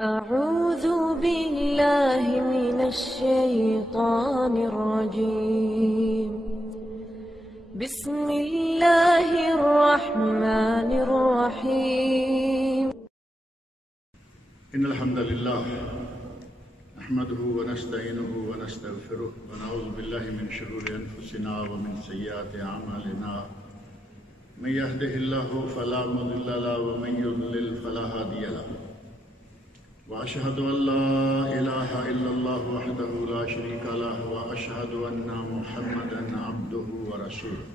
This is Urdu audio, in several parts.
أعوذ بالله من الشيطان الرجيم. بسم الله الرحمن الرحيم. إن الحمد لله نحمده ونستعينه ونستغفره ونعوذ بالله من شرور أنفسنا ومن سيئات أعمالنا. من يهده الله فلا مضل له ومن يضلل فلا هادي له. وأشهد أن لا إله إلا الله وحده لا شريك له وأشهد أن محمدا عبده ورسوله.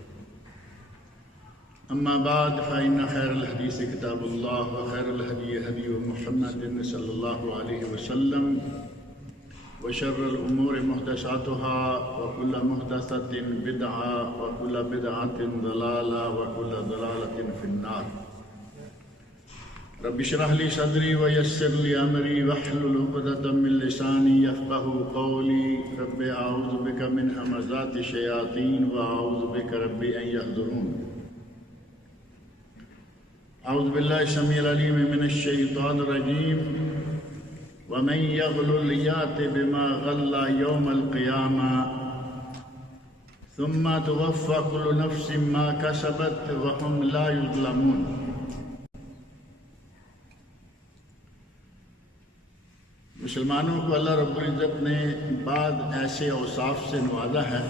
أما بعد فإن خير الحديث كتاب الله وخير الهدي هدي محمد صلى الله عليه وسلم وشر الأمور محدثاتها وكل محدثة بدعة وكل بدعة ضلالة وكل ضلالة في النار. رب اشرح لي صدري ويسر لي أمري واحلل عقدة من لساني يفقهوا قولي. رب أعوذ بك من همزات الشياطين وأعوذ بك رب أن يحضرون. أعوذ بالله السميع العليم من الشيطان الرجيم. ومن يغلل يأت بما غل يوم القيامة ثم توفى كل نفس ما كسبت وهم لا يظلمون. مسلمانوں کو اللہ رب العزت نے بعض ایسے اوصاف سے نوازا ہے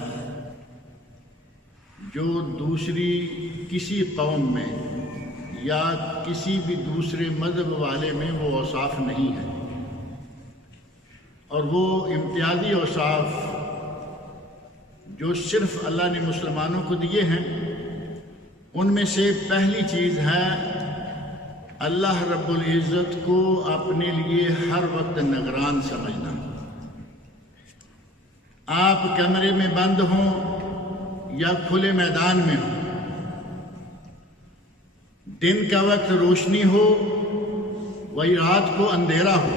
جو دوسری کسی قوم میں یا کسی بھی دوسرے مذہب والے میں وہ اوصاف نہیں ہیں، اور وہ امتیازی اوصاف جو صرف اللہ نے مسلمانوں کو دیے ہیں، ان میں سے پہلی چیز ہے اللہ رب العزت کو اپنے لیے ہر وقت نگران سمجھنا. آپ کمرے میں بند ہوں یا کھلے میدان میں ہوں، دن کا وقت روشنی ہو وہی رات کو اندھیرا ہو،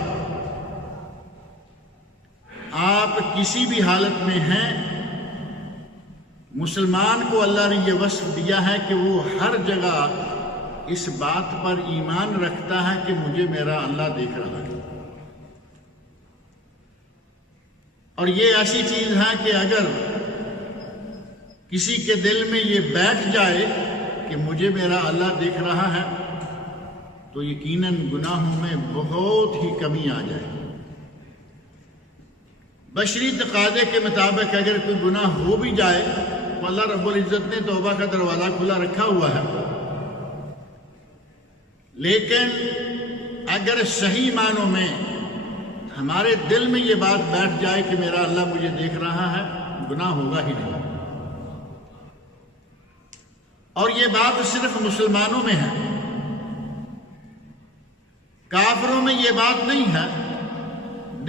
آپ کسی بھی حالت میں ہیں، مسلمان کو اللہ نے یہ وصف دیا ہے کہ وہ ہر جگہ اس بات پر ایمان رکھتا ہے کہ مجھے میرا اللہ دیکھ رہا ہے. اور یہ ایسی چیز ہے کہ اگر کسی کے دل میں یہ بیٹھ جائے کہ مجھے میرا اللہ دیکھ رہا ہے تو یقیناً گناہوں میں بہت ہی کمی آ جائے. بشری تقاضے کے مطابق اگر کوئی گناہ ہو بھی جائے تو اللہ رب العزت نے توبہ کا دروازہ کھلا رکھا ہوا ہے، لیکن اگر صحیح معنوں میں ہمارے دل میں یہ بات بیٹھ جائے کہ میرا اللہ مجھے دیکھ رہا ہے، گناہ ہوگا ہی نہیں. اور یہ بات صرف مسلمانوں میں ہے، کافروں میں یہ بات نہیں ہے.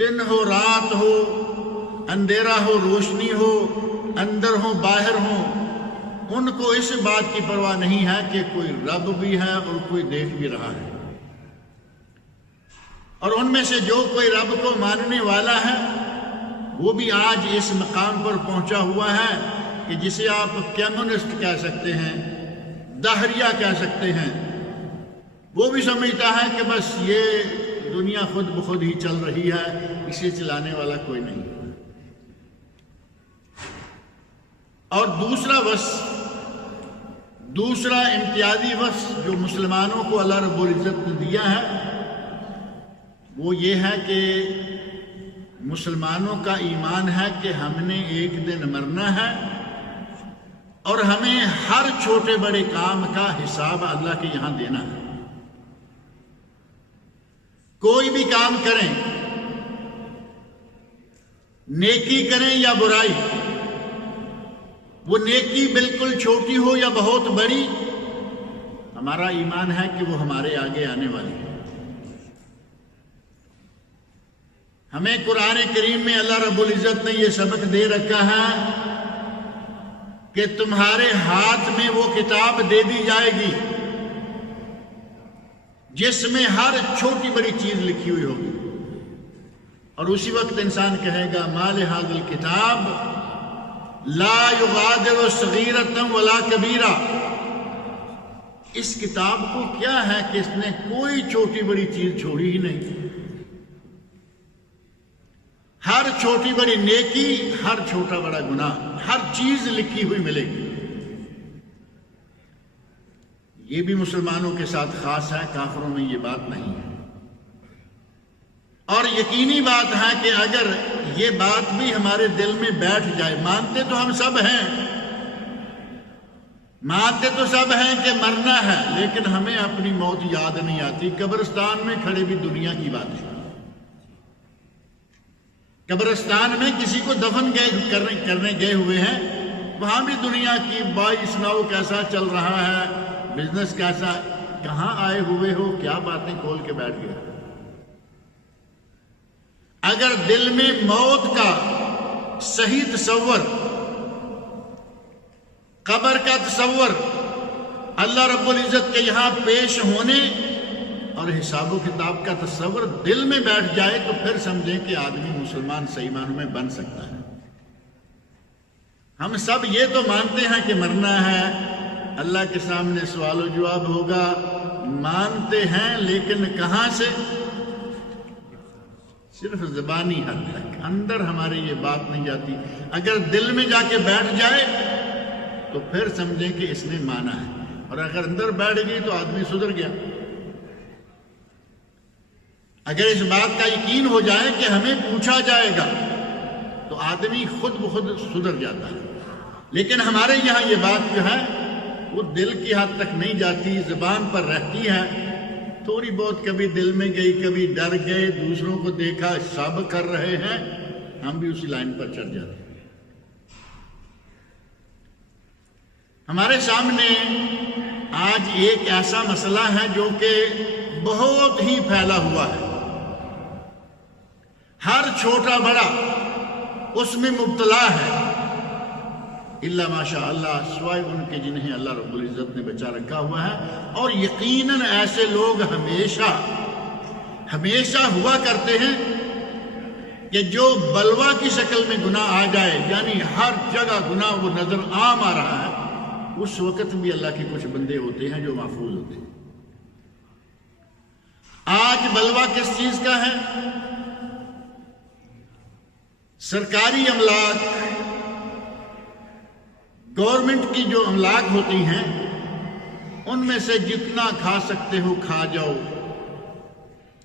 دن ہو رات ہو، اندھیرا ہو روشنی ہو، اندر ہو باہر ہو، ان کو اس بات کی پرواہ نہیں ہے کہ کوئی رب بھی ہے اور کوئی دیکھ بھی رہا ہے. اور ان میں سے جو کوئی رب کو ماننے والا ہے وہ بھی آج اس مقام پر پہنچا ہوا ہے کہ جسے آپ کمیونسٹ کہہ سکتے ہیں، دہریہ کہہ سکتے ہیں. وہ بھی سمجھتا ہے کہ بس یہ دنیا خود بخود ہی چل رہی ہے، اسے چلانے والا کوئی نہیں. اور دوسرا امتیازی وصف جو مسلمانوں کو اللہ رب العزت نے دیا ہے وہ یہ ہے کہ مسلمانوں کا ایمان ہے کہ ہم نے ایک دن مرنا ہے اور ہمیں ہر چھوٹے بڑے کام کا حساب اللہ کے یہاں دینا ہے. کوئی بھی کام کریں، نیکی کریں یا برائی، وہ نیکی بالکل چھوٹی ہو یا بہت بڑی، ہمارا ایمان ہے کہ وہ ہمارے آگے آنے والی ہے. ہمیں قرآن کریم میں اللہ رب العزت نے یہ سبق دے رکھا ہے کہ تمہارے ہاتھ میں وہ کتاب دے دی جائے گی جس میں ہر چھوٹی بڑی چیز لکھی ہوئی ہوگی، اور اسی وقت انسان کہے گا ما لہذا الکتاب لا یغادر صغیرۃ ولا کبیرہ. اس کتاب کو کیا ہے کہ اس نے کوئی چھوٹی بڑی چیز چھوڑی ہی نہیں. ہر چھوٹی بڑی نیکی، ہر چھوٹا بڑا گناہ، ہر چیز لکھی ہوئی ملے گی۔ یہ بھی مسلمانوں کے ساتھ خاص ہے، کافروں میں یہ بات نہیں ہے۔ اور یقینی بات ہے کہ اگر یہ بات بھی ہمارے دل میں بیٹھ جائے، مانتے تو ہم سب ہیں، مانتے تو سب ہیں کہ مرنا ہے، لیکن ہمیں اپنی موت یاد نہیں آتی۔ قبرستان میں کھڑے بھی دنیا کی بات ہے، قبرستان میں کسی کو دفن کرنے گئے ہوئے ہیں، وہاں بھی دنیا کی بھائی سناؤ کیسا چل رہا ہے، بزنس کیسا، کہاں آئے ہوئے ہو، کیا باتیں کھول کے بیٹھ گئے۔ اگر دل میں موت کا صحیح تصور، قبر کا تصور، اللہ رب العزت کے یہاں پیش ہونے اور حساب و کتاب کا تصور دل میں بیٹھ جائے تو پھر سمجھیں کہ آدمی مسلمان صحیح معنوں میں بن سکتا ہے۔ ہم سب یہ تو مانتے ہیں کہ مرنا ہے، اللہ کے سامنے سوال و جواب ہوگا، مانتے ہیں، لیکن کہاں سے؟ صرف زبانی حد تک، اندر ہمارے یہ بات نہیں جاتی۔ اگر دل میں جا کے بیٹھ جائے تو پھر سمجھیں کہ اس نے مانا ہے، اور اگر اندر بیٹھ گئی تو آدمی سدھر گیا۔ اگر اس بات کا یقین ہو جائے کہ ہمیں پوچھا جائے گا تو آدمی خود بخود سدھر جاتا ہے، لیکن ہمارے یہاں یہ بات جو ہے وہ دل کی حد تک نہیں جاتی، زبان پر رہتی ہے، تھوڑی بہت کبھی دل میں گئی، کبھی ڈر گئے، دوسروں کو دیکھا سب کر رہے ہیں، ہم بھی اسی لائن پر چڑھ جاتے ہیں۔ ہمارے سامنے آج ایک ایسا مسئلہ ہے جو کہ بہت ہی پھیلا ہوا ہے، ہر چھوٹا بڑا اس میں مبتلا ہے، الا ماشاء اللہ، سوائے ان کے جنہیں اللہ رب العزت نے بچا رکھا ہوا ہے۔ اور یقیناً ایسے لوگ ہمیشہ ہوا کرتے ہیں کہ جو بلوا کی شکل میں گناہ آ جائے، یعنی ہر جگہ گناہ وہ نظر عام آ رہا ہے، اس وقت بھی اللہ کے کچھ بندے ہوتے ہیں جو محفوظ ہوتے ہیں۔ آج بلوا کس چیز کا ہے؟ سرکاری املاک، گورنمنٹ کی جو املاک ہوتی ہیں ان میں سے جتنا کھا سکتے ہو کھا جاؤ۔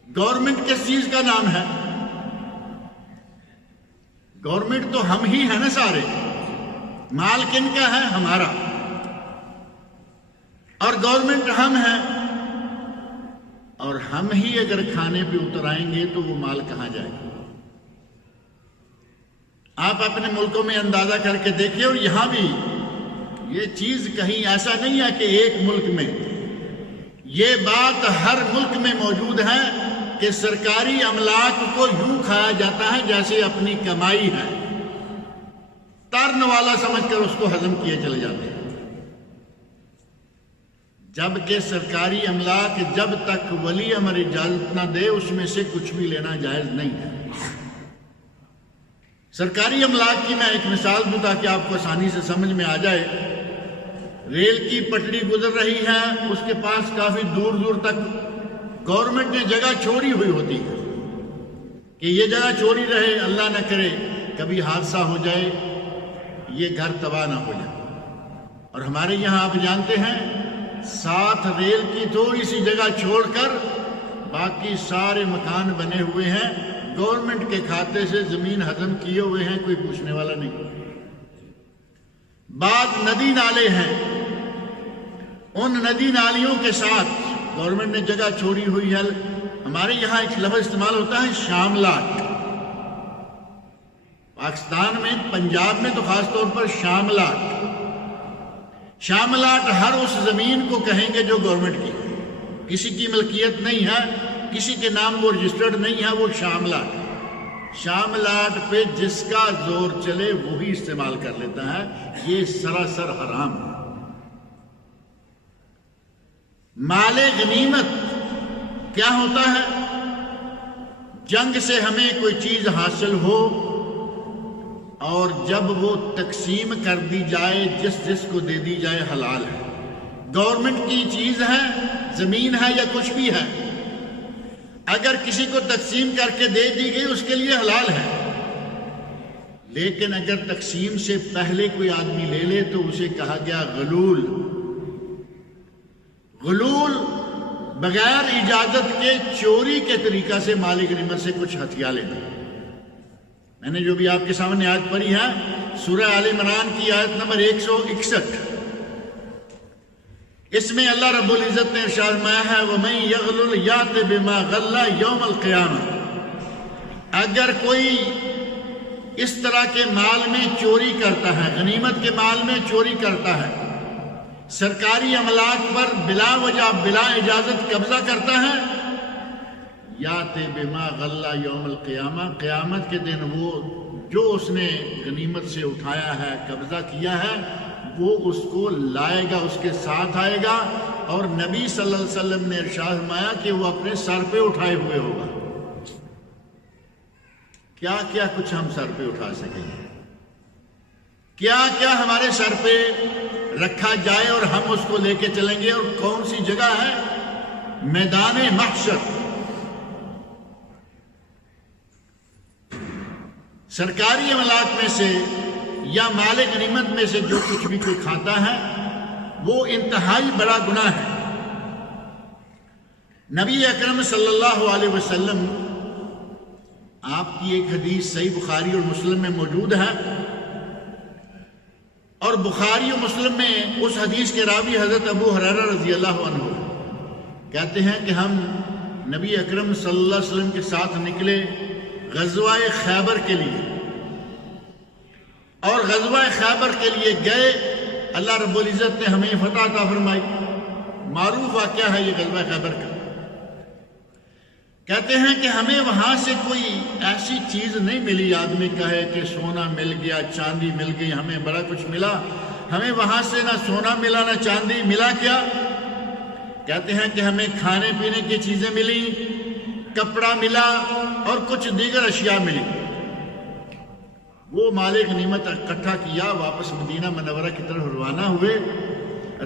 گورنمنٹ کس چیز کا نام ہے؟ گورنمنٹ تو ہم ہی ہیں نا سارے، مال کن کا ہے؟ ہمارا، اور گورنمنٹ ہم ہیں، اور ہم ہی اگر کھانے پہ اتر آئیں گے تو وہ مال کہاں جائے گا؟ آپ اپنے ملکوں میں اندازہ کر کے دیکھیں، اور یہاں بھی یہ چیز کہیں ایسا نہیں ہے کہ ایک ملک میں، یہ بات ہر ملک میں موجود ہے کہ سرکاری املاک کو یوں کھایا جاتا ہے جیسے اپنی کمائی ہے، ترن والا سمجھ کر اس کو ہضم کیے چلے جاتے ہیں، جبکہ سرکاری املاک جب تک ولی امر اجازت نہ دے اس میں سے کچھ بھی لینا جائز نہیں ہے۔ سرکاری املاک کی میں ایک مثال دوں تاکہ آپ کو آسانی سے سمجھ میں آ جائے۔ ریل کی پٹڑی گزر رہی ہے، اس کے پاس کافی دور دور تک گورنمنٹ نے جگہ چھوڑی ہوئی ہوتی ہے کہ یہ جگہ چھوڑی رہے، اللہ نہ کرے کبھی حادثہ ہو جائے، یہ گھر تباہ نہ ہو جائے۔ اور ہمارے یہاں آپ جانتے ہیں ساتھ ریل کی تھوڑی سی جگہ چھوڑ کر باقی سارے مکان بنے ہوئے ہیں، گورنمنٹ کے کھاتے سے زمین ہضم کیے ہوئے ہیں، کوئی پوچھنے والا نہیں۔ بعض ندی نالے ہیں، ان ندی نالیوں کے ساتھ گورنمنٹ نے جگہ چھوڑی ہوئی ہے۔ ہمارے یہاں ایک لفظ استعمال ہوتا ہے شاملات، پاکستان میں پنجاب میں تو خاص طور پر شاملات۔ شاملات ہر اس زمین کو کہیں گے جو گورنمنٹ کی، کسی کی ملکیت نہیں ہے، کسی کے نام وہ رجسٹرڈ نہیں ہے، وہ شاملات۔ شاملات پہ جس کا زور چلے وہی استعمال کر لیتا ہے، یہ سراسر حرام ہے۔ مال غنیمت کیا ہوتا ہے؟ جنگ سے ہمیں کوئی چیز حاصل ہو اور جب وہ تقسیم کر دی جائے، جس جس کو دے دی جائے، حلال ہے۔ گورنمنٹ کی چیز ہے، زمین ہے یا کچھ بھی ہے، اگر کسی کو تقسیم کر کے دے دی گئی اس کے لیے حلال ہے، لیکن اگر تقسیم سے پہلے کوئی آدمی لے لے تو اسے کہا گیا غلول۔ غلول بغیر اجازت کے چوری کے طریقہ سے مال غنیمت سے کچھ ہتھیا لینا۔ میں نے جو بھی آپ کے سامنے آیت پڑھی ہے سورہ آل عمران کی آیت نمبر 161، اس میں اللہ رب العزت نے ارشاد فرمایا ہے وَمَن يَغْلُلْ يَأْتِ بِمَا غَلَّ يَوْمَ الْقِيَامَةِ، اگر کوئی اس طرح کے مال میں چوری کرتا ہے، غنیمت کے مال میں چوری کرتا ہے، سرکاری املاک پر بلا وجہ بلا اجازت قبضہ کرتا ہے، یات بما غلہ یوم القیامہ، قیامت کے دن وہ جو اس نے غنیمت سے اٹھایا ہے، قبضہ کیا ہے، وہ اس کو لائے گا، اس کے ساتھ آئے گا، اور نبی صلی اللہ علیہ وسلم نے ارشاد فرمایا کہ وہ اپنے سر پہ اٹھائے ہوئے ہوگا۔ کیا کیا کچھ ہم سر پہ اٹھا سکیں گے، کیا کیا ہمارے سر پہ رکھا جائے اور ہم اس کو لے کے چلیں گے، اور کون سی جگہ ہے؟ میدان محشر۔ سرکاری املاک میں سے یا مال غنیمت میں سے جو کچھ بھی کوئی کھاتا ہے وہ انتہائی بڑا گناہ ہے۔ نبی اکرم صلی اللہ علیہ وسلم، آپ کی ایک حدیث صحیح بخاری اور مسلم میں موجود ہے، اور بخاری و مسلم میں اس حدیث کے راوی حضرت ابو ہریرہ رضی اللہ عنہ کہتے ہیں کہ ہم نبی اکرم صلی اللہ علیہ وسلم کے ساتھ نکلے غزوہ خیبر کے لیے، اور غزوہ خیبر کے لیے گئے، اللہ رب العزت نے ہمیں فتح عطا فرمائی۔ معروف واقعہ ہے یہ غزوہ خیبر کا۔ کہتے ہیں کہ ہمیں وہاں سے کوئی ایسی چیز نہیں ملی، آدمی کہے کہ سونا مل گیا، چاندی مل گئی، ہمیں بڑا کچھ ملا، ہمیں وہاں سے نہ سونا ملا نہ چاندی ملا۔ کیا کہتے ہیں کہ ہمیں کھانے پینے کی چیزیں ملی، کپڑا ملا اور کچھ دیگر اشیاء ملی۔ وہ مال غنیمت اکٹھا کیا، واپس مدینہ منورہ کی طرف روانہ ہوئے۔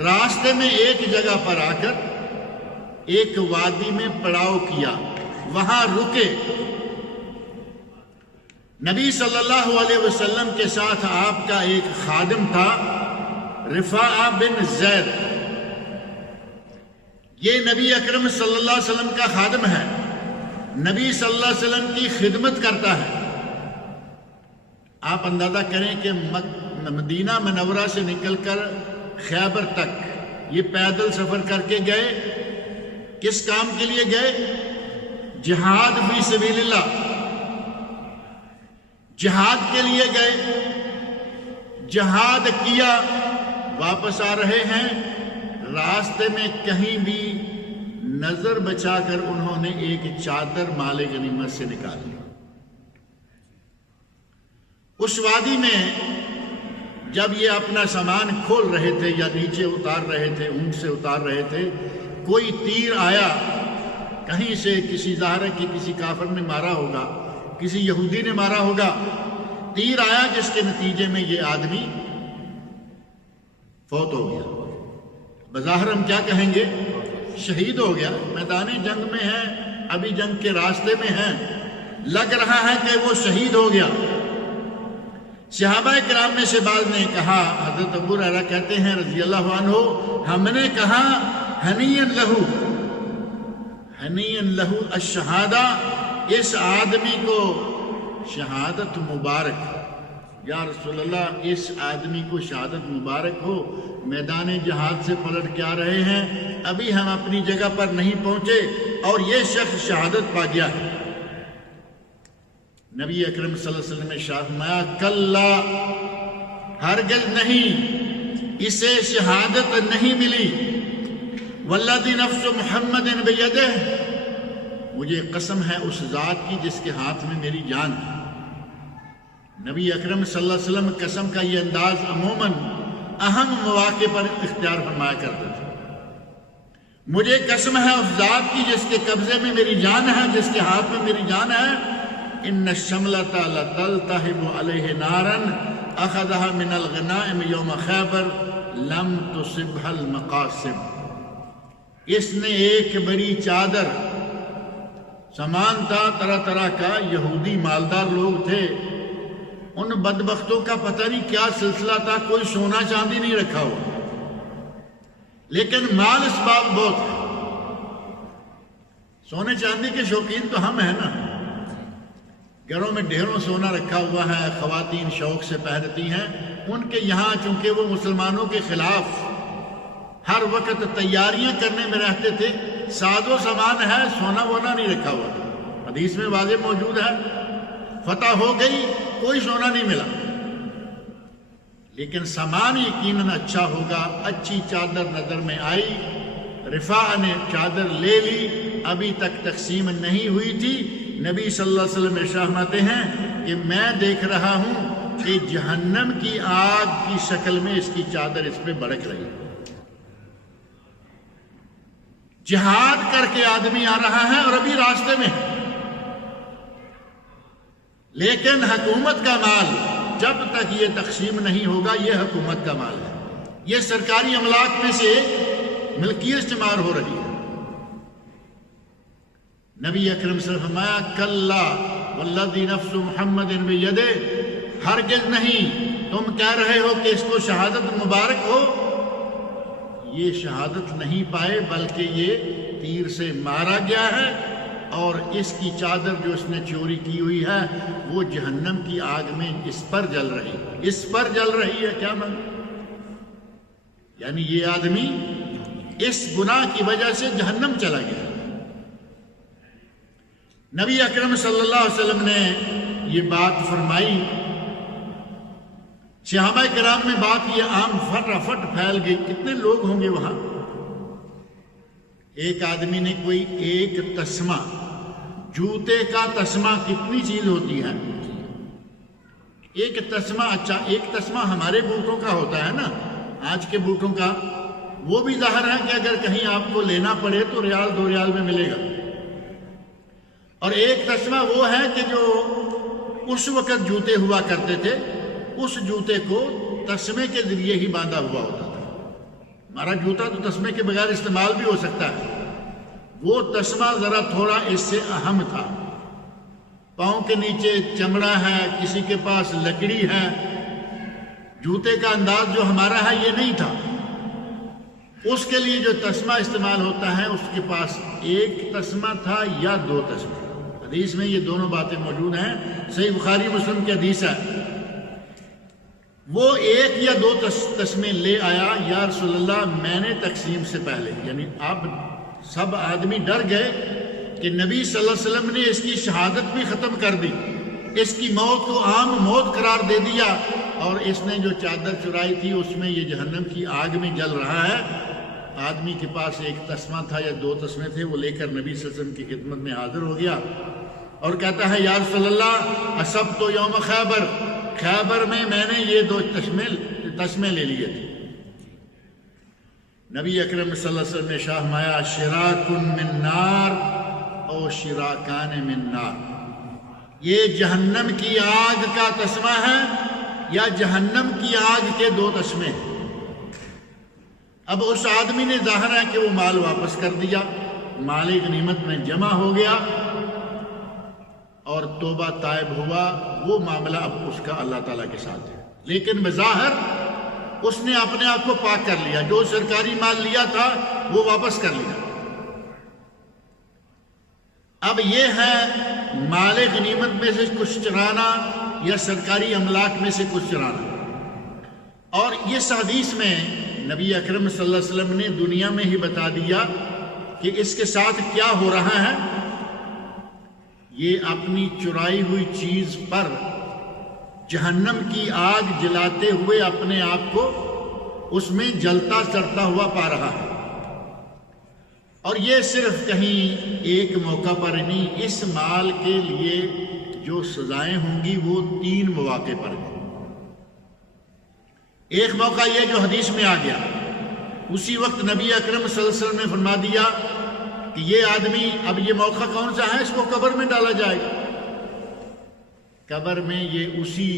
راستے میں ایک جگہ پر آ کر ایک وادی میں پڑاؤ کیا، وہاں رکے۔ نبی صلی اللہ علیہ وسلم کے ساتھ آپ کا ایک خادم تھا، رفاعہ بن زید۔ یہ نبی اکرم صلی اللہ علیہ وسلم کا خادم ہے، نبی صلی اللہ علیہ وسلم کی خدمت کرتا ہے۔ آپ اندازہ کریں کہ مدینہ منورہ سے نکل کر خیبر تک یہ پیدل سفر کر کے گئے، کس کام کے لیے گئے؟ جہاد فی سبیل اللہ، جہاد کے لیے گئے، جہاد کیا، واپس آ رہے ہیں، راستے میں کہیں بھی نظر بچا کر انہوں نے ایک چادر مال غنیمت سے نکالی۔ اس وادی میں جب یہ اپنا سامان کھول رہے تھے یا نیچے اتار رہے تھے، اونٹ سے اتار رہے تھے، کوئی تیر آیا کہیں سے، کسی ظاہر ہے کہ کسی کافر نے مارا ہوگا، کسی یہودی نے مارا ہوگا، تیر آیا جس کے نتیجے میں یہ آدمی فوت ہو گیا۔ بظاہر ہم کیا کہیں گے؟ شہید ہو گیا، میدان جنگ میں ہے، ابھی جنگ کے راستے میں ہے، لگ رہا ہے کہ وہ شہید ہو گیا۔ صحابہ کرام میں سے بعض نے کہا، حضرت ابو ہریرہ کہتے ہیں رضی اللہ عنہ، ہم نے کہا ہنیئن لہو، ہنیئن لہو الشہادہ، اس آدمی کو شہادت مبارک، یا رسول اللہ اس آدمی کو شہادت مبارک ہو، میدان جہاد سے پلٹ کے آ رہے ہیں، ابھی ہم اپنی جگہ پر نہیں پہنچے اور یہ شخص شہادت پا گیا ہے۔ نبی اکرم صلی اللہ علیہ وسلم نے فرمایا کلا، ہرگز نہیں، اسے شہادت نہیں ملی، والذی نفس محمد بیدہ، مجھے قسم ہے اس ذات کی جس کے ہاتھ میں میری جان ہے۔ نبی اکرم صلی اللہ علیہ وسلم قسم کا یہ انداز عموماً اہم مواقع پر اختیار فرمایا کرتے تھے۔ مجھے قسم ہے اس ذات کی جس کے قبضے میں میری جان ہے، جس کے ہاتھ میں میری جان ہے، ان الشملۃ لتلتہب علیہ نارا اخذها من الغنائم یوم خیبر لم تصبها المقاسم، اس نے ایک بڑی چادر، سامان تھا طرح طرح کا، یہودی مالدار لوگ تھے، ان بدبختوں کا پتہ نہیں کیا سلسلہ تھا، کوئی سونا چاندی نہیں رکھا ہوا، لیکن مال اسباب بہت ہے۔ سونے چاندی کے شوقین تو ہم ہیں نا، گھروں میں ڈھیروں سونا رکھا ہوا ہے، خواتین شوق سے پہنتی ہیں۔ ان کے یہاں چونکہ وہ مسلمانوں کے خلاف ہر وقت تیاریاں کرنے میں رہتے تھے، ساز و سامان ہے، سونا وونا نہیں رکھا ہوا تھا۔ حدیث میں واضح موجود ہے، فتح ہو گئی کوئی سونا نہیں ملا، لیکن سامان یقیناً اچھا ہوگا۔ اچھی چادر نظر میں آئی، رفاع نے چادر لے لی، ابھی تک تقسیم نہیں ہوئی تھی۔ نبی صلی اللہ علیہ وسلم ارشاد فرماتے ہیں کہ میں دیکھ رہا ہوں کہ جہنم کی آگ کی شکل میں اس کی چادر اس پہ بڑک رہی ہے۔ جہاد کر کے آدمی آ رہا ہے اور ابھی راستے میں ہے، لیکن حکومت کا مال جب تک یہ تقسیم نہیں ہوگا یہ حکومت کا مال ہے، یہ سرکاری املاک میں سے ایک ملکیت شمار ہو رہی ہے۔ نبی اکرم صلی اللہ علیہ وسلم فرمایا کلا والذی نفس محمد بیدہ، ہرگز نہیں، تم کہہ رہے ہو کہ اس کو شہادت مبارک ہو، یہ شہادت نہیں پائے بلکہ یہ تیر سے مارا گیا ہے، اور اس کی چادر جو اس نے چوری کی ہوئی ہے وہ جہنم کی آگ میں اس پر جل رہی ہے، اس پر جل رہی ہے۔ کیا یعنی یہ آدمی اس گناہ کی وجہ سے جہنم چلا گیا۔ نبی اکرم صلی اللہ علیہ وسلم نے یہ بات فرمائی، صحابہ کرام میں بات یہ عام فٹ پھیل گئی، کتنے لوگ ہوں گے وہاں۔ ایک آدمی نے کوئی ایک تسمہ، جوتے کا تسمہ کتنی چیز ہوتی ہے، ایک تسمہ، اچھا ایک تسمہ ہمارے بوٹوں کا ہوتا ہے نا، آج کے بوٹوں کا، وہ بھی ظاہر ہے کہ اگر کہیں آپ کو لینا پڑے تو ریال 2 ریال میں ملے گا، اور ایک تسمہ وہ ہے کہ جو اس وقت جوتے ہوا کرتے تھے، اس جوتے کو تسمے کے ذریعے ہی باندھا ہوا ہوتا تھا۔ ہمارا جوتا تو تسمے کے بغیر استعمال بھی ہو سکتا ہے، وہ تسمہ ذرا تھوڑا اس سے اہم تھا۔ پاؤں کے نیچے چمڑا ہے، کسی کے پاس لکڑی ہے، جوتے کا انداز جو ہمارا ہے یہ نہیں تھا۔ اس کے لیے جو تسمہ استعمال ہوتا ہے اس کے پاس ایک تسمہ تھا یا 2 تسمے۔ حدیث میں یہ دونوں باتیں موجود ہیں، صحیح بخاری مسلم کی حدیث ہے۔ وہ 1 یا 2 تسمے لے آیا، یا رسول اللہ میں نے تقسیم سے پہلے، یعنی اب سب آدمی ڈر گئے کہ نبی صلی اللہ علیہ وسلم نے اس کی شہادت بھی ختم کر دی، اس کی موت کو عام موت قرار دے دیا، اور اس نے جو چادر چرائی تھی اس میں یہ جہنم کی آگ میں جل رہا ہے۔ آدمی کے پاس 1 تسمہ تھا یا 2 تسمے تھے، وہ لے کر نبی صلی اللہ علیہ وسلم کی خدمت میں حاضر ہو گیا اور کہتا ہے یا رسول اللہ اصبت یوم خیبر، خیبر میں نے یہ 2 تسمے لے لیے تھے۔ نبی اکرم صلی اللہ علیہ وسلم نے ارشاد فرمایا شراک من نار او شراکان من نار، یہ جہنم کی آگ کا تسمہ ہے یا جہنم کی آگ کے 2 تسمے ہیں۔ اب اس آدمی نے ظاہر ہے کہ وہ مال واپس کر دیا، مال غنیمت میں جمع ہو گیا اور توبہ تائب ہوا، وہ معاملہ اب اس کا اللہ تعالیٰ کے ساتھ ہے، لیکن بظاہر اس نے اپنے آپ کو پاک کر لیا، جو سرکاری مال لیا تھا وہ واپس کر لیا۔ اب یہ ہے مال غنیمت میں سے کچھ چرانا یا سرکاری املاک میں سے کچھ چرانا، اور اس حدیث میں نبی اکرم صلی اللہ علیہ وسلم نے دنیا میں ہی بتا دیا کہ اس کے ساتھ کیا ہو رہا ہے۔ یہ اپنی چرائی ہوئی چیز پر جہنم کی آگ جلاتے ہوئے اپنے آپ کو اس میں جلتا چڑھتا ہوا پا رہا ہے، اور یہ صرف کہیں ایک موقع پر نہیں، اس مال کے لیے جو سزائیں ہوں گی وہ 3 مواقع پر ہیں۔ ایک موقع یہ جو حدیث میں آ گیا، اسی وقت نبی اکرم صلی اللہ علیہ وسلم نے فرما دیا کہ یہ آدمی، اب یہ موقع کون سا ہے، اس کو قبر میں ڈالا جائے گا۔ قبر میں یہ اسی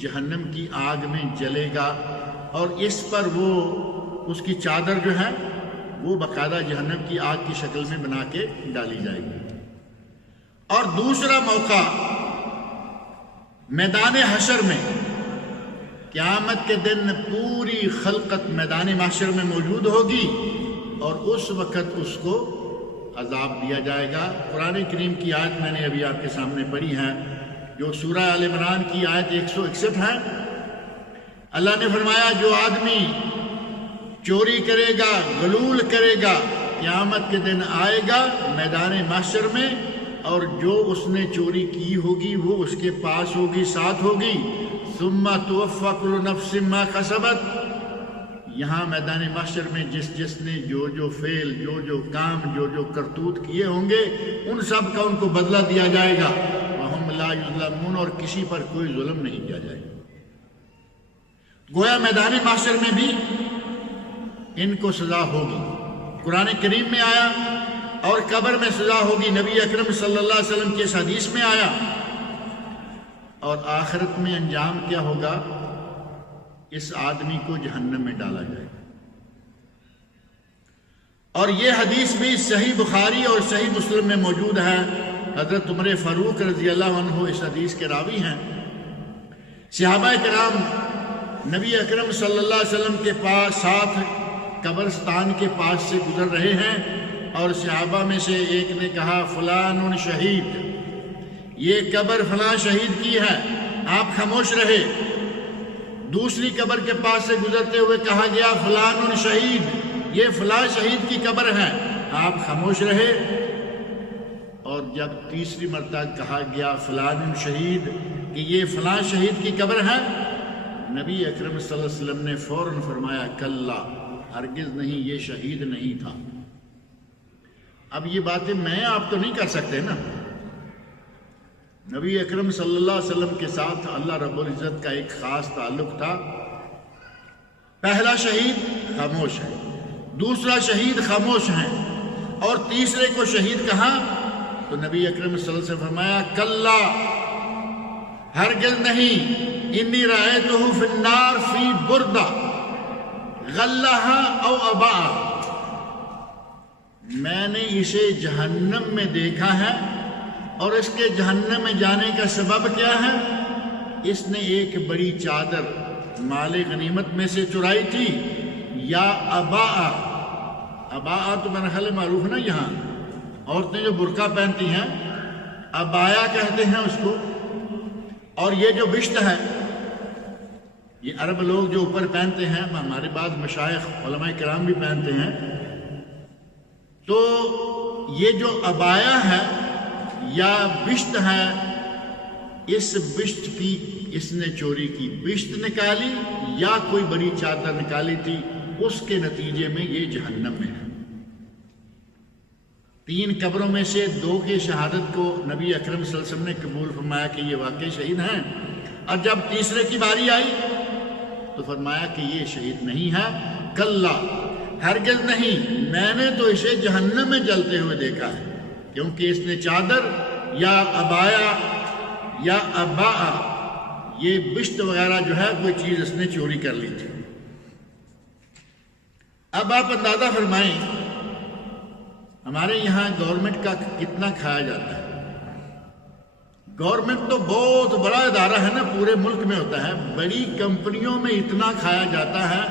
جہنم کی آگ میں جلے گا، اور اس پر وہ اس کی چادر جو ہے وہ باقاعدہ جہنم کی آگ کی شکل میں بنا کے ڈالی جائے گی۔ اور دوسرا موقع میدان حشر میں قیامت کے دن پوری خلقت میدان محشر میں موجود ہوگی اور اس وقت اس کو عذاب دیا جائے گا۔ قرآن کریم کی آیت میں نے ابھی آپ کے سامنے پڑھی ہے، جو سورہ آل عمران کی آیت 161 ہے۔ اللہ نے فرمایا جو آدمی چوری کرے گا، غلول کرے گا، قیامت کے دن آئے گا میدان محشر میں، اور جو اس نے چوری کی ہوگی وہ اس کے پاس ہوگی، ساتھ ہوگی۔ ثم توفی کل نفس ما کسبت، یہاں میدان محشر میں جس نے جو فعل، جو کام، جو کرتوت کیے ہوں گے، ان سب کا ان کو بدلہ دیا جائے گا۔ وہم لا یظلمون، اور کسی پر کوئی ظلم نہیں کیا جائے گا۔ گویا میدان محشر میں بھی ان کو سزا ہوگی۔ قرآن کریم میں آیا، اور قبر میں سزا ہوگی، نبی اکرم صلی اللہ علیہ وسلم کی اس حدیث میں آیا۔ اور آخرت میں انجام کیا ہوگا؟ اس آدمی کو جہنم میں ڈالا جائے گا۔ اور یہ حدیث بھی صحیح بخاری اور صحیح مسلم میں موجود ہے۔ حضرت عمر فاروق رضی اللہ عنہ اس حدیث کے راوی ہیں۔ صحابہ کرام نبی اکرم صلی اللہ علیہ وسلم کے پاس ساتھ قبرستان کے پاس سے گزر رہے ہیں، اور صحابہ میں سے ایک نے کہا فلان شہید، یہ قبر فلاں شہید کی ہے، آپ خاموش رہے۔ دوسری قبر کے پاس سے گزرتے ہوئے کہا گیا فلان شہید، یہ فلاں شہید کی قبر ہے، آپ خاموش رہے۔ اور جب تیسری مرتبہ کہا گیا فلان شہید کہ یہ فلاں شہید کی قبر ہے، نبی اکرم صلی اللہ علیہ وسلم نے فوراً فرمایا کلا، ہرگز نہیں، یہ شہید نہیں تھا۔ اب یہ باتیں میں آپ تو نہیں کر سکتے نا۔ نبی اکرم صلی اللہ علیہ وسلم کے ساتھ اللہ رب العزت کا ایک خاص تعلق تھا۔ پہلا شہید خاموش ہے، دوسرا شہید خاموش ہے، اور تیسرے کو شہید کہا تو نبی اکرم صلی اللہ علیہ وسلم نے فرمایا کلا، ہرگز نہیں، انی رأیتہ فی النار فی بردہ غلہا او اباء، میں نے اسے جہنم میں دیکھا ہے، اور اس کے جہنم میں جانے کا سبب کیا ہے؟ اس نے ایک بڑی چادر مال غنیمت میں سے چرائی تھی، یا اباء، اباء تو میرا خیال معروف ہے نا، یہاں عورتیں جو برقع پہنتی ہیں ابایا کہتے ہیں اس کو۔ اور یہ جو بشت ہے، یہ عرب لوگ جو اوپر پہنتے ہیں، ہمارے بعد مشائخ علماء کرام بھی پہنتے ہیں، تو یہ جو ابایا ہے یا بشت ہے، اس بشت کی اس نے چوری کی، بشت نکالی یا کوئی بڑی چادر نکالی تھی، اس کے نتیجے میں یہ جہنم میں ہے۔ 3 قبروں میں سے 2 کی شہادت کو نبی اکرم صلی اللہ علیہ وسلم نے قبول فرمایا کہ یہ واقعی شہید ہیں، اور جب تیسرے کی باری آئی تو فرمایا کہ یہ شہید نہیں ہے، کلا، ہرگز نہیں، میں نے تو اسے جہنم میں جلتے ہوئے دیکھا ہے، کیونکہ اس نے چادر یا ابایا یا اباء، یہ بشت وغیرہ جو ہے کوئی چیز اس نے چوری کر لی تھی۔ اب آپ اندازہ فرمائیں ہمارے یہاں گورنمنٹ کا کتنا کھایا جاتا ہے۔ گورنمنٹ تو بہت بڑا ادارہ ہے نا، پورے ملک میں ہوتا ہے، بڑی کمپنیوں میں اتنا کھایا جاتا ہے،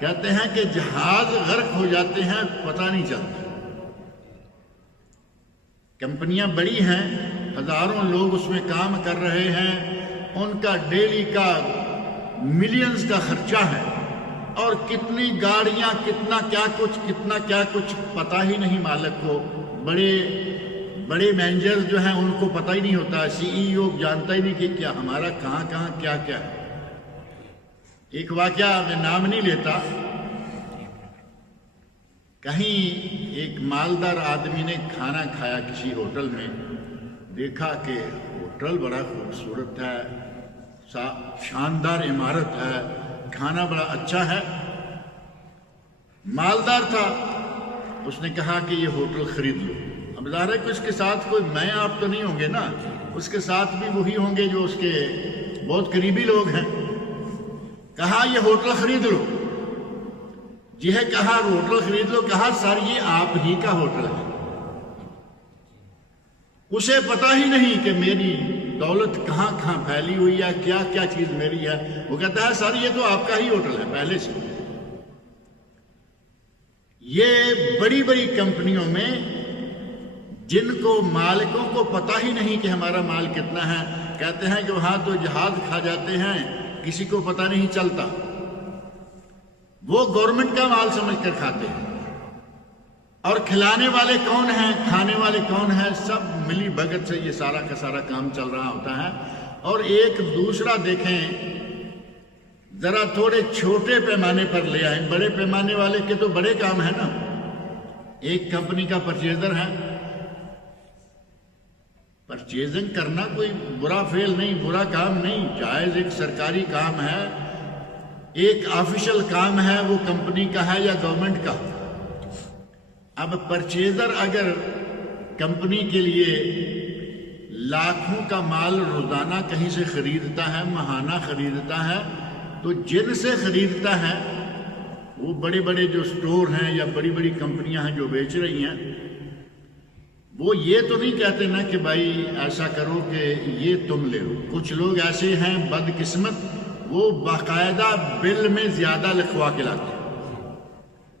کہتے ہیں کہ جہاز غرق ہو جاتے ہیں پتہ نہیں چلتا۔ کمپنیاں بڑی ہیں، ہزاروں لوگ اس میں کام کر رہے ہیں، ان کا ڈیلی کا ملینز کا خرچہ ہے، اور کتنی گاڑیاں، کتنا کیا کچھ پتہ ہی نہیں مالک کو۔ بڑے مینیجر جو ہیں ان کو پتہ ہی نہیں ہوتا، سی ای او جانتا ہی نہیں کہ کیا ہمارا کہاں کیا ہے۔ ایک واقعہ میں نام نہیں لیتا، کہیں ایک مالدار آدمی نے کھانا کھایا کسی ہوٹل میں، دیکھا کہ ہوٹل بڑا خوبصورت ہے، شاندار عمارت ہے، کھانا بڑا اچھا ہے، مالدار تھا، اس نے کہا کہ یہ ہوٹل خرید لو۔ اب ظاہر ہے کہ اس کے ساتھ کوئی میں آپ تو نہیں ہوں گے نا، اس کے ساتھ بھی وہی ہوں گے جو اس کے بہت قریبی لوگ ہیں۔ کہا یہ ہوٹل خرید لو، جی ہے، کہا ہوٹل خرید لو، کہا سر یہ آپ ہی کا ہوٹل ہے۔ اسے پتہ ہی نہیں کہ میری دولت کہاں کہاں پھیلی ہوئی ہے، کیا کیا چیز میری ہے. وہ کہتا ہے سر یہ تو آپ کا ہی ہوٹل ہے پہلے سے. یہ بڑی بڑی کمپنیوں میں جن کو مالکوں کو پتہ ہی نہیں کہ ہمارا مال کتنا ہے، کہتے ہیں کہ وہاں تو جہاز کھا جاتے ہیں، کسی کو پتہ نہیں چلتا. وہ گورنمنٹ کا مال سمجھ کر کھاتے ہیں. اور کھلانے والے کون ہیں، کھانے والے کون ہیں، سب ملی بھگت سے یہ سارا کا سارا کام چل رہا ہوتا ہے. اور ایک دوسرا دیکھیں، ذرا تھوڑے چھوٹے پیمانے پر لے آئیں. بڑے پیمانے والے کے تو بڑے کام ہیں نا. ایک کمپنی کا پرچیزر ہے، پرچیزنگ کرنا کوئی برا فعل نہیں، برا کام نہیں، جائز ایک سرکاری کام ہے، ایک آفیشل کام ہے، وہ کمپنی کا ہے یا گورنمنٹ کا. اب پرچیزر اگر کمپنی کے لیے لاکھوں کا مال روزانہ کہیں سے خریدتا ہے، ماہانہ خریدتا ہے، تو جن سے خریدتا ہے وہ بڑے بڑے جو سٹور ہیں یا بڑی بڑی کمپنیاں ہیں جو بیچ رہی ہیں، وہ یہ تو نہیں کہتے نا کہ بھائی ایسا کرو کہ یہ تم لے لو. کچھ لوگ ایسے ہیں بدقسمت، وہ باقاعدہ بل میں زیادہ لکھوا کے لاتے ہیں.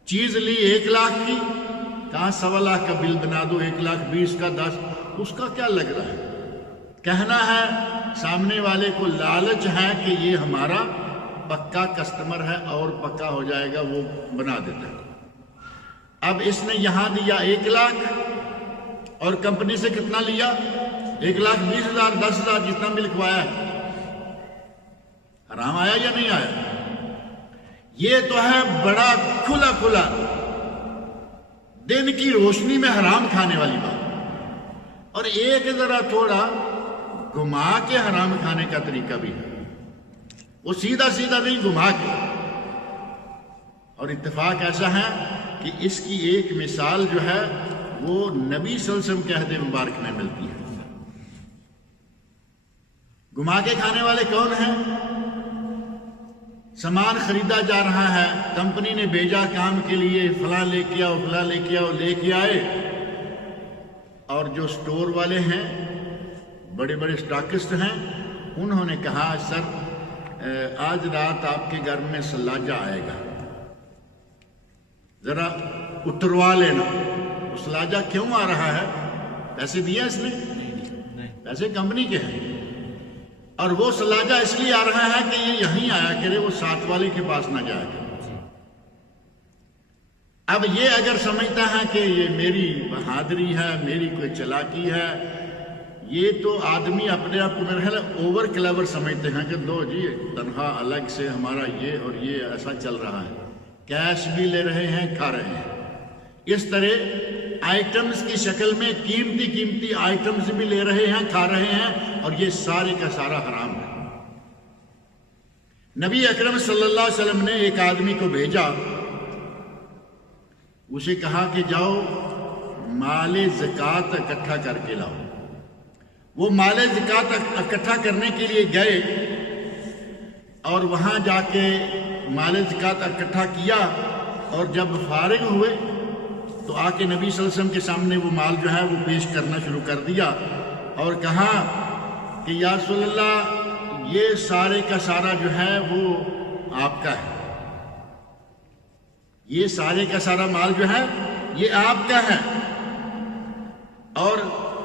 چیز لی 1 لاکھ کی، کہاں 1.25 لاکھ کا بل بنا دو، 1,20,000 کا 10، اس کا کیا لگ رہا ہے. کہنا ہے سامنے والے کو لالچ ہے کہ یہ ہمارا پکا کسٹمر ہے اور پکا ہو جائے گا، وہ بنا دیتا ہے. اب اس نے یہاں دیا 1 لاکھ اور کمپنی سے کتنا لیا، 1,20,000 10,000 جتنا بھی لکھوایا ہے. حرام آیا یا نہیں آیا؟ یہ تو ہے بڑا کھلا کھلا دن کی روشنی میں حرام کھانے والی بات. اور ایک ذرا تھوڑا گھما کے حرام کھانے کا طریقہ بھی ہے، وہ سیدھا سیدھا نہیں، گھما کے. اور اتفاق ایسا ہے کہ اس کی ایک مثال جو ہے وہ نبی صلی اللہ علیہ وسلم کے عہد مبارک میں ملتی ہے. گھما کے کھانے والے کون ہیں؟ سامان خریدا جا رہا ہے، کمپنی نے بھیجا کام کے لیے، فلاں لے کے آؤ، فلاں لے کے آؤ، لے کے آئے. اور جو سٹور والے ہیں، بڑے بڑے سٹاکسٹ ہیں، انہوں نے کہا سر آج رات آپ کے گھر میں سلاجہ آئے گا، ذرا اتروا لینا. سلاجہ کیوں آ رہا ہے؟ پیسے دیا اس نے؟ پیسے کمپنی کے ہیں. اور وہ سلاجہ اس لیے آ رہا ہے کہ یہ یہیں آیا کرے، وہ ساتھ والے کے پاس نہ جائے گا. اب یہ اگر سمجھتا ہے کہ یہ میری بہادری ہے، میری کوئی چلاکی ہے، یہ تو آدمی اپنے آپ کو میرے خیال اوور کلیور سمجھتے ہیں کہ دو جی تنخواہ الگ سے ہمارا یہ اور یہ ایسا چل رہا ہے، کیش بھی لے رہے ہیں، کھا رہے ہیں. اس طرح آئٹمز کی شکل میں قیمتی قیمتی آئٹمز بھی لے رہے ہیں، کھا رہے ہیں، اور یہ سارے کا سارا حرام ہے. نبی اکرم صلی اللہ علیہ وسلم نے ایک آدمی کو بھیجا، اسے کہا کہ جاؤ مال زکوٰۃ اکٹھا کر کے لاؤ. وہ مال زکوٰۃ اکٹھا کرنے کے لیے گئے اور وہاں جا کے مال زکوٰۃ اکٹھا کیا، اور جب فارغ ہوئے تو آ کے نبی صلی اللہ علیہ وسلم کے سامنے وہ مال جو ہے وہ پیش کرنا شروع کر دیا اور کہا کہ یا رسول اللہ یہ سارے کا سارا جو ہے وہ آپ کا ہے، یہ سارے کا سارا مال جو ہے یہ آپ کا ہے. اور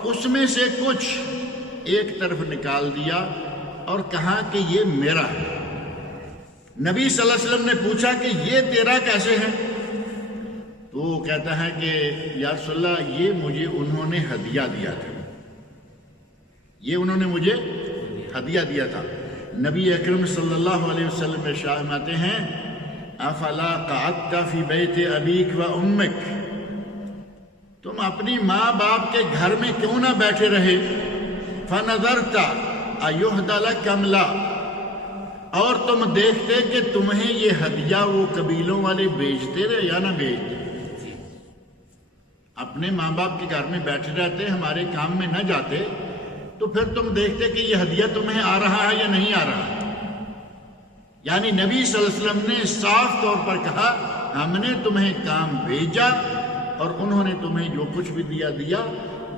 اس میں سے کچھ ایک طرف نکال دیا اور کہا کہ یہ میرا ہے. نبی صلی اللہ علیہ وسلم نے پوچھا کہ یہ تیرا کیسے ہے؟ تو وہ کہتا ہے کہ یا رسول اللہ یہ مجھے انہوں نے ہدیہ دیا تھا، یہ انہوں نے مجھے ہدیہ دیا تھا. نبی اکرم صلی اللہ علیہ وسلم ارشاد فرماتے ہیں افلا قعدت فی بیت ابیک و امک، تم اپنی ماں باپ کے گھر میں کیوں نہ بیٹھے رہے، فنظرت ایہدی لک ام لا، اور تم دیکھتے کہ تمہیں یہ ہدیہ وہ قبیلوں والے بیچتے رہے یا نہ بیچتے. اپنے ماں باپ کے گھر میں بیٹھے رہتے، ہمارے کام میں نہ جاتے، تو پھر تم دیکھتے کہ یہ ہدیہ تمہیں آ رہا ہے یا نہیں آ رہا ہے. یعنی نبی صلی اللہ علیہ وسلم نے صاف طور پر کہا ہم نے تمہیں کام بھیجا اور انہوں نے تمہیں جو کچھ بھی دیا،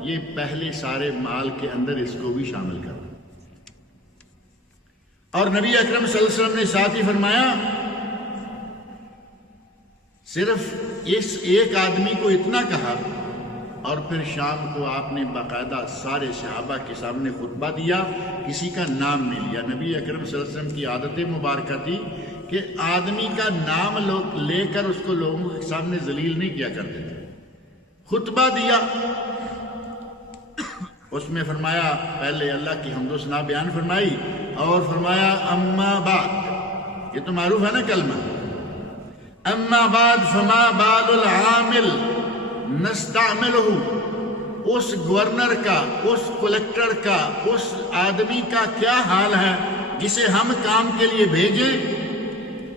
یہ پہلے سارے مال کے اندر اس کو بھی شامل کر. اور نبی اکرم صلی اللہ علیہ وسلم نے ساتھ ہی فرمایا صرف اس ایک آدمی کو اتنا کہا، اور پھر شام کو آپ نے باقاعدہ سارے صحابہ کے سامنے خطبہ دیا، کسی کا نام نہیں لیا۔ نبی اکرم صلی اللہ علیہ وسلم کی عادت مبارکہ تھی کہ آدمی کا نام لے کر اس کو لوگوں کے سامنے ذلیل نہیں کیا کرتے تھے۔ خطبہ دیا، اس میں فرمایا پہلے اللہ کی حمد و ثنا بیان فرمائی اور فرمایا اما بعد، یہ تو معروف ہے نا کلمہ، اما بعد فما بال العامل نستعملہ، اس گورنر کا، اس کلیکٹر کا، اس آدمی کا کیا حال ہے جسے ہم کام کے لیے بھیجیں،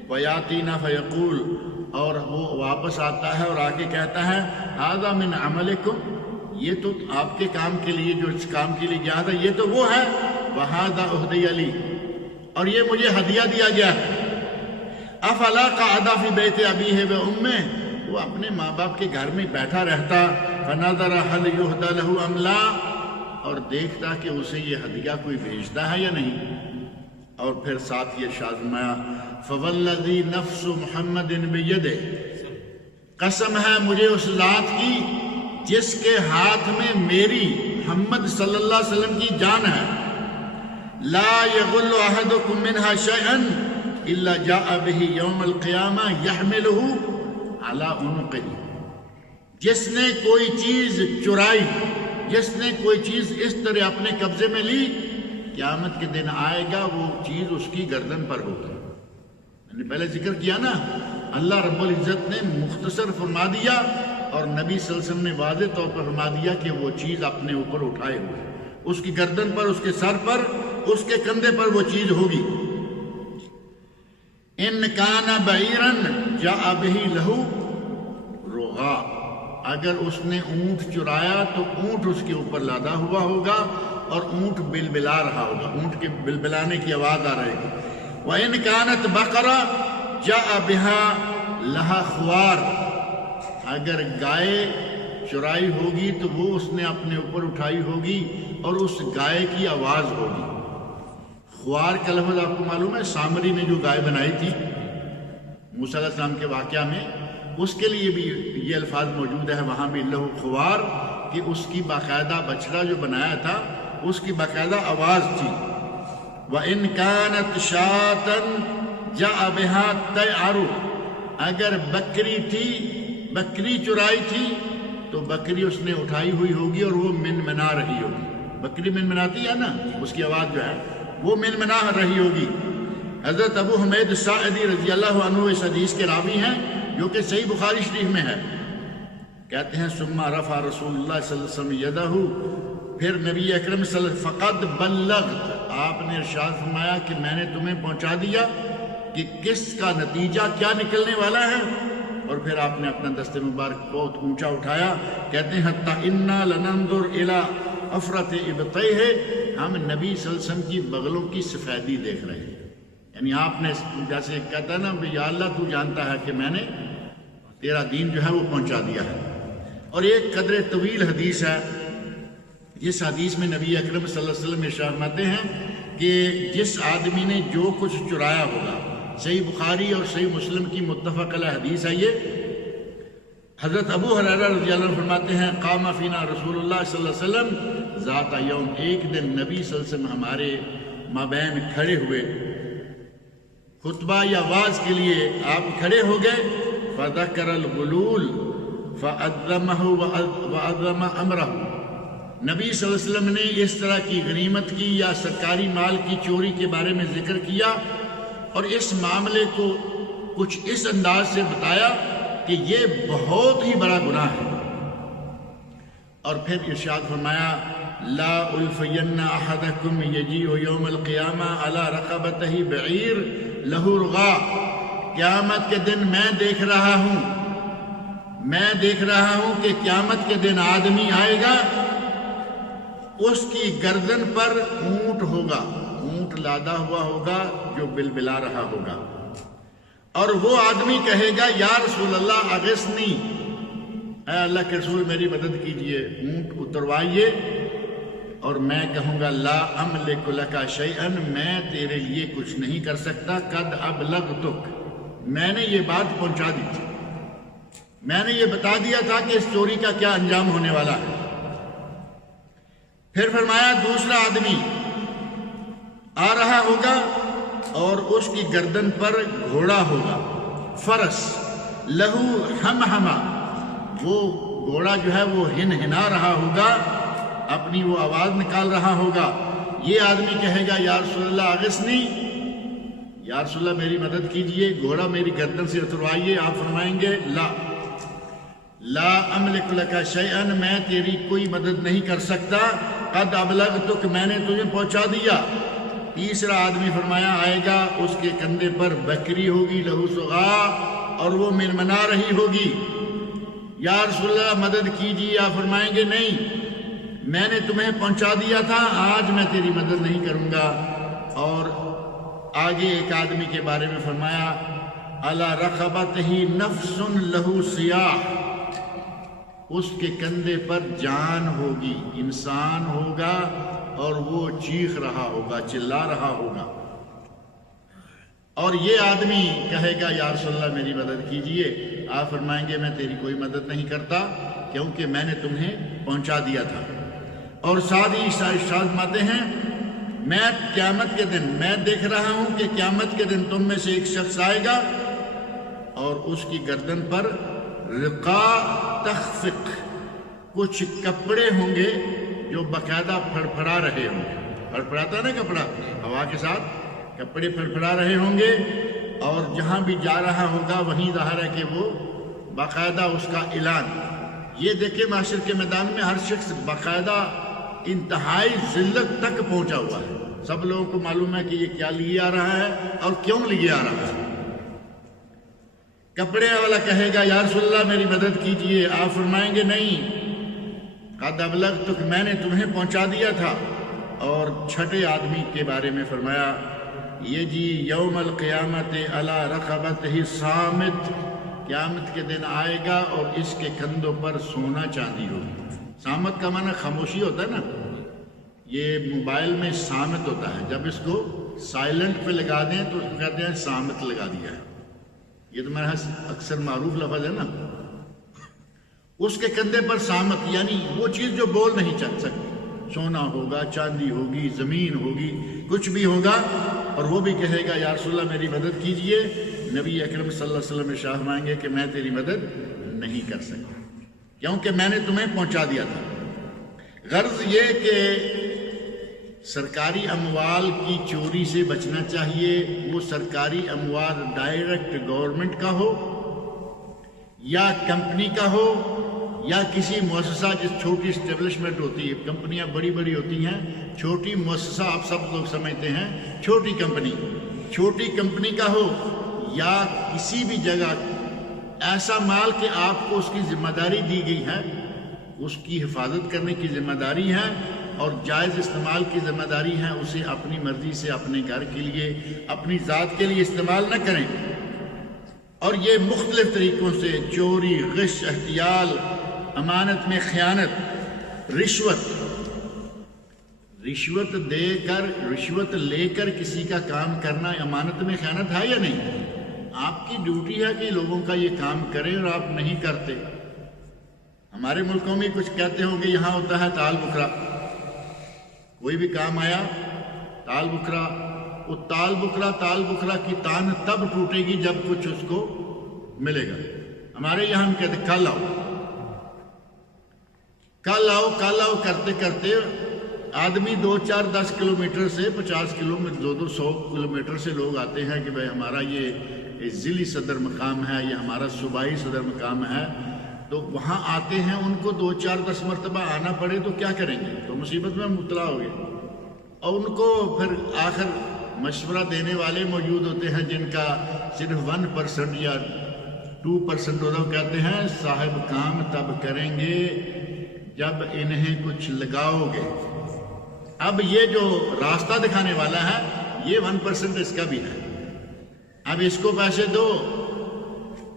وَيَأْتِينَا فَيَقُولُ، اور وہ واپس آتا ہے اور آگے کہتا ہے هَذَا مِنْ عَمَلِكُمْ، یہ تو آپ کے کام کے لیے، جو اس کام کے لیے گیا تھا یہ تو وہ ہے، وَهَذَا أُهْدِيَ لِي، اور یہ مجھے ہدیہ دیا گیا ہے، أَفَلَا قَعَدَ فِي بَيْتِ أَبِيهِ وَأُمِّهِ، وہ اپنے ماں باپ کے گھر میں بیٹھا رہتا، فَنَظَرَ هَلْ يُهْدَى لَهُ أَمْ لَا، اور دیکھتا کہ اسے یہ ہدیہ کوئی بھیجتا ہے یا نہیں، اور پھر ساتھ یہ ارشاد فرمایا فَوَالَّذِي نَفْسُ مُحَمَّدٍ بِيَدِهِ، قسم ہے مجھے اس ذات کی جس کے ہاتھ میں میری محمد صلی اللہ علیہ وسلم کی جان ہے، لَا يَغُلُّ أَحَدُكُم مِّنْهَا شَيْئًا إِلَّا جَاءَ بِهِ يَوْمَ الْقِيَامَةِ يَحْمِلُهُ علی عنقہ، جس نے کوئی چیز چرائی، جس نے کوئی چیز اس طرح اپنے قبضے میں لی، قیامت کے دن آئے گا وہ چیز اس کی گردن پر ہوگی۔ میں نے پہلے ذکر کیا نا، اللہ رب العزت نے مختصر فرما دیا اور نبی صلی اللہ علیہ وسلم نے واضح طور پر فرما دیا کہ وہ چیز اپنے اوپر اٹھائے ہوئے، اس کی گردن پر، اس کے سر پر، اس کے کندھے پر وہ چیز ہوگی۔ ان کان بعیرن جاء بہ لہ رغا، اگر اس نے اونٹ چرایا تو اونٹ اس کے اوپر لادا ہوا ہوگا اور اونٹ بلبلا رہا ہوگا، اونٹ کے بلبلانے کی آواز آ رہے گی۔ وَإِنْ كَانَتْ بَقَرَةٌ جَاءَ بِهَا لَهَا خُوَارٌ، اگر گائے چرائی ہوگی تو وہ اس نے اپنے اوپر اٹھائی ہوگی اور اس گائے کی آواز ہوگی۔ خوار کا لفظ آپ کو معلوم ہے، سامری نے جو گائے بنائی تھی موسیٰ علیہ السلام کے واقعہ میں، اس کے لیے بھی یہ الفاظ موجود ہے وہاں بھی لہو خوار، کہ اس کی باقاعدہ بچڑا جو بنایا تھا اس کی باقاعدہ آواز تھی۔ وَإِنْ كَانَتْ شَاةً جَاءَ بِهَا تَيْعَرُ، اگر بکری تھی، بکری چرائی تھی تو بکری اس نے اٹھائی ہوئی ہوگی اور وہ منمنا رہی ہوگی، بکری منمناتی ہے نا، اس کی آواز جو ہے وہ منمنا رہی ہوگی۔ حضرت ابو حمید ساعدی رضی اللہ عنہ اس حدیث کے راوی ہیں جو کہ صحیح بخاری شریف میں ہے، کہتے ہیں ثم رفع رسول اللہ صلی اللہ علیہ وسلم یدہ، پھر نبی اکرم صلی اللہ علیہ وسلم فقد بلغت، آپ نے ارشاد فرمایا کہ میں نے تمہیں پہنچا دیا کہ کس کا نتیجہ کیا نکلنے والا ہے، اور پھر آپ نے اپنا دست مبارک بہت اونچا اٹھایا، کہتے ہیں حتی انا لننظر الی افرت ابطیہ، ہم نبی صلی اللہ علیہ وسلم کی بغلوں کی سفیدی دیکھ رہے ہیں، یعنی آپ نے جیسے کہتا ہے نا یا اللہ تو جانتا ہے کہ میں نے تیرا دین جو ہے وہ پہنچا دیا ہے۔ اور ایک قدر طویل حدیث ہے، جس حدیث میں نبی اکرم صلی اللہ علیہ وسلم ارشاد فرماتے ہیں کہ جس آدمی نے جو کچھ چرایا ہوگا، صحیح بخاری اور صحیح مسلم کی متفق علیہ حدیث ہے یہ، حضرت ابو ہریرہ رضی اللہ عنہ فرماتے ہیں قام فینا رسول اللہ صلی اللہ علیہ وسلم ذات یوم، ایک دن نبی صلی اللہ علیہ وسلم ہمارے مابین کھڑے ہوئے، خطبہ یا واعظ کے لیے آپ کھڑے ہو گئے، فذکر الغلول فعظمہ وعظم امرہ، نبی صلی اللہ علیہ وسلم نے اس طرح کی غنیمت کی یا سرکاری مال کی چوری کے بارے میں ذکر کیا اور اس معاملے کو کچھ اس انداز سے بتایا کہ یہ بہت ہی بڑا گناہ ہے، اور پھر ارشاد فرمایا لا الفین احدکم یجیء یوم القیامہ علی رقبتہ بعیر لہ رغا، قیامت کے دن میں دیکھ رہا ہوں کہ قیامت کے دن آدمی آئے گا، اس کی گردن پر اونٹ ہوگا، اونٹ لادا ہوا ہوگا جو بلبلا رہا ہوگا، اور وہ آدمی کہے گا یا رسول اللہ اغثنی، اے اللہ کے رسول میری مدد کیجئے، اونٹ اتروائیے، اور میں کہوں گا لا املک لک شیئا، میں تیرے لیے کچھ نہیں کر سکتا، قد ابلغتک، میں نے یہ بات پہنچا دی تھی، میں نے یہ بتا دیا تھا کہ اس چوری کا کیا انجام ہونے والا ہے۔ پھر فرمایا دوسرا آدمی آ رہا ہوگا اور اس کی گردن پر گھوڑا ہوگا، فرس، لہو ہمہمہ، وہ گھوڑا جو ہے وہ ہنہنا رہا ہوگا، اپنی وہ آواز نکال رہا ہوگا۔ یہ آدمی کہے گا یا رسول اللہ اغثنی، یا رسول اللہ میری مدد کیجئے، گھوڑا میری گردن سے اتروائیے۔ آپ فرمائیں گے لا املک لک شیئا، میں تیری کوئی مدد نہیں کر سکتا، قد ابلغتک، میں نے تجھے پہنچا دیا۔ تیسرا آدمی فرمایا آئے گا، اس کے کندھے پر بکری ہوگی، لہو سغا، اور وہ منمنا رہی ہوگی۔ یا رسول اللہ مدد کیجیے، آپ فرمائیں گے نہیں، میں نے تمہیں پہنچا دیا تھا، آج میں تیری مدد نہیں کروں گا۔ اور آگے ایک آدمی کے بارے میں فرمایا علی رقبتہ نفس لہو سیاح، اس کے کندھے پر جان ہوگی، انسان ہوگا، اور وہ چیخ رہا ہوگا، چلا رہا ہوگا۔ اور یہ آدمی کہے گا یا رسول اللہ میری مدد کیجئے، آپ فرمائیں گے میں تیری کوئی مدد نہیں کرتا، کیونکہ میں نے تمہیں پہنچا دیا تھا۔ اور ساتھ ہی فرماتے ہیں میں قیامت کے دن، میں دیکھ رہا ہوں کہ قیامت کے دن تم میں سے ایک شخص آئے گا اور اس کی گردن پر رقا تخفق، کچھ کپڑے ہوں گے جو باقاعدہ پھڑپھڑا رہے ہوں گے، پھڑپھڑاتا نا کپڑا ہوا کے ساتھ، کپڑے پھڑپھڑا رہے ہوں گے، اور جہاں بھی جا رہا ہوگا وہیں ظاہر ہے کہ وہ باقاعدہ اس کا اعلان۔ یہ دیکھیں معاشر کے میدان میں ہر شخص باقاعدہ انتہائی ذلت تک پہنچا ہوا ہے، سب لوگوں کو معلوم ہے کہ یہ کیا لیے آ رہا ہے اور کیوں لیے آ رہا ہے۔ کپڑے والا کہے گا یا رسول اللہ میری مدد کیجئے، آپ فرمائیں گے نہیں، قد ابلغتک، میں نے تمہیں پہنچا دیا تھا۔ اور چھٹے آدمی کے بارے میں فرمایا یہ جی یوم القیامت علی رقبتہ صامت، قیامت کے دن آئے گا اور اس کے کندھوں پر سونا چاندی ہوگی۔ صامت کا معنی خاموشی ہوتا ہے نا، یہ موبائل میں صامت ہوتا ہے، جب اس کو سائلنٹ پہ لگا دیں تو اس کو کہتے ہیں صامت لگا دیا ہے، یہ تو میرا اکثر معروف لفظ ہے نا۔ اس کے کندھے پر صامت، یعنی وہ چیز جو بول نہیں چل سکتی، سونا ہوگا، چاندی ہوگی، زمین ہوگی، کچھ بھی ہوگا، اور وہ بھی کہے گا یا رسول اللہ میری مدد کیجئے۔ نبی اکرم صلی اللہ علیہ وسلم ارشاد فرمائیں گے کہ میں تیری مدد نہیں کر سکتا، کیونکہ میں نے تمہیں پہنچا دیا تھا۔ غرض یہ کہ سرکاری اموال کی چوری سے بچنا چاہیے، وہ سرکاری اموال ڈائریکٹ گورنمنٹ کا ہو یا کمپنی کا ہو یا کسی مؤسسہ، جس چھوٹی اسٹیبلشمنٹ ہوتی ہے، کمپنیاں بڑی بڑی ہوتی ہیں، چھوٹی مؤسسہ آپ سب لوگ سمجھتے ہیں چھوٹی کمپنی، چھوٹی کمپنی کا ہو یا کسی بھی جگہ ایسا مال کہ آپ کو اس کی ذمہ داری دی گئی ہے، اس کی حفاظت کرنے کی ذمہ داری ہے اور جائز استعمال کی ذمہ داری ہے، اسے اپنی مرضی سے اپنے گھر کے لیے، اپنی ذات کے لیے استعمال نہ کریں۔ اور یہ مختلف طریقوں سے چوری، غش، احتیال، امانت میں خیانت، رشوت لے کر کسی کا کام کرنا امانت میں خیانت ہے یا نہیں؟ آپ کی ڈیوٹی ہے کہ لوگوں کا یہ کام کریں اور آپ نہیں کرتے۔ ہمارے ملکوں میں کچھ کہتے ہوں گے یہاں ہوتا ہے تال بکرا، کوئی بھی کام آیا تال بکرا، وہ تال بکرا کی تان تب ٹوٹے گی جب کچھ اس کو ملے گا۔ ہمارے یہاں ہم کہتے کل آؤ کرتے کرتے آدمی 2-4-10 کلومیٹر سے 50 کلومیٹر 200 کلومیٹر سے لوگ آتے ہیں کہ بھائی ہمارا یہ ضلعی صدر مقام ہے، یہ ہمارا صوبائی صدر مقام ہے، تو وہاں آتے ہیں، ان کو 2-4-10 مرتبہ آنا پڑے تو کیا کریں گے؟ تو مصیبت میں مبتلا ہو گئے۔ اور ان کو پھر آخر مشورہ دینے والے موجود ہوتے ہیں جن کا صرف 1% یا 2% ہوتا، کہتے ہیں صاحب کام تب کریں گے جب انہیں کچھ لگاؤ گے۔ اب یہ جو راستہ دکھانے والا ہے یہ 1% اس کا بھی ہے، اب اس کو پیسے دو۔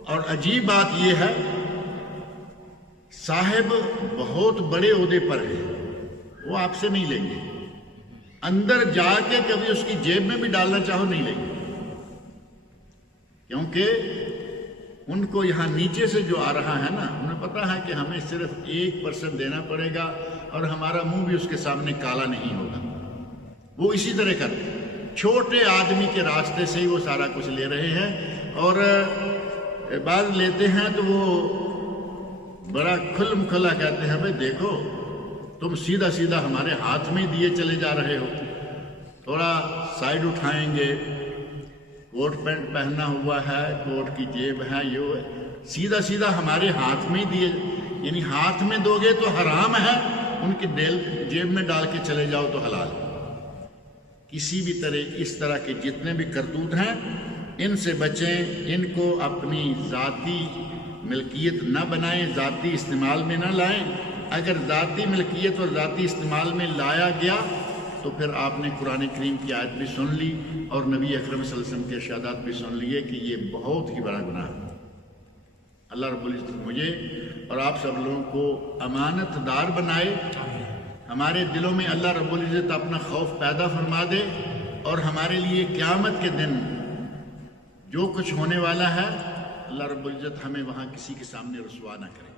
اور عجیب بات یہ ہے، صاحب بہت بڑے عہدے پر ہے، وہ آپ سے نہیں لیں گے، اندر جا کے کبھی اس کی جیب میں بھی ڈالنا چاہو نہیں لیں گے، کیونکہ ان کو یہاں نیچے سے جو آ رہا ہے نا، انہیں پتا ہے کہ ہمیں صرف 1% دینا پڑے گا اور ہمارا منہ بھی اس کے سامنے کالا نہیں ہوگا۔ وہ اسی طرح کرتے ہیں، چھوٹے آدمی کے راستے سے ہی وہ سارا کچھ لے رہے ہیں، اور بعض لیتے ہیں تو وہ بڑا کھلم کھلا کہتے ہیں بھائی دیکھو تم سیدھا سیدھا ہمارے ہاتھ میں دیے چلے جا رہے ہو، تھوڑا سائڈ اٹھائیں گے، کوٹ پینٹ پہنا ہوا ہے، کوٹ کی جیب ہے، یہ سیدھا سیدھا ہمارے ہاتھ میں دیے، یعنی ہاتھ میں دو گے تو حرام ہے، ان کی جیب میں ڈال کے چلے جاؤ تو حلال۔ کسی بھی طرح اس طرح کے جتنے بھی کرتوت ہیں ان سے بچیں، ان کو اپنی ذاتی ملکیت نہ بنائیں، ذاتی استعمال میں نہ لائیں۔ اگر ذاتی ملکیت اور ذاتی استعمال میں لایا گیا تو پھر آپ نے قرآن کریم کی آیت بھی سن لی اور نبی اکرم صلی اللہ علیہ وسلم کے ارشادات بھی سن لیے کہ یہ بہت ہی بڑا گناہ ہے۔ اللہ رب العزت مجھے اور آپ سب لوگوں کو امانت دار بنائے، ہمارے دلوں میں اللہ رب العزت اپنا خوف پیدا فرما دے، اور ہمارے لیے قیامت کے دن جو کچھ ہونے والا ہے اللہ رب العزت ہمیں وہاں کسی کے سامنے رسوا نہ کرے۔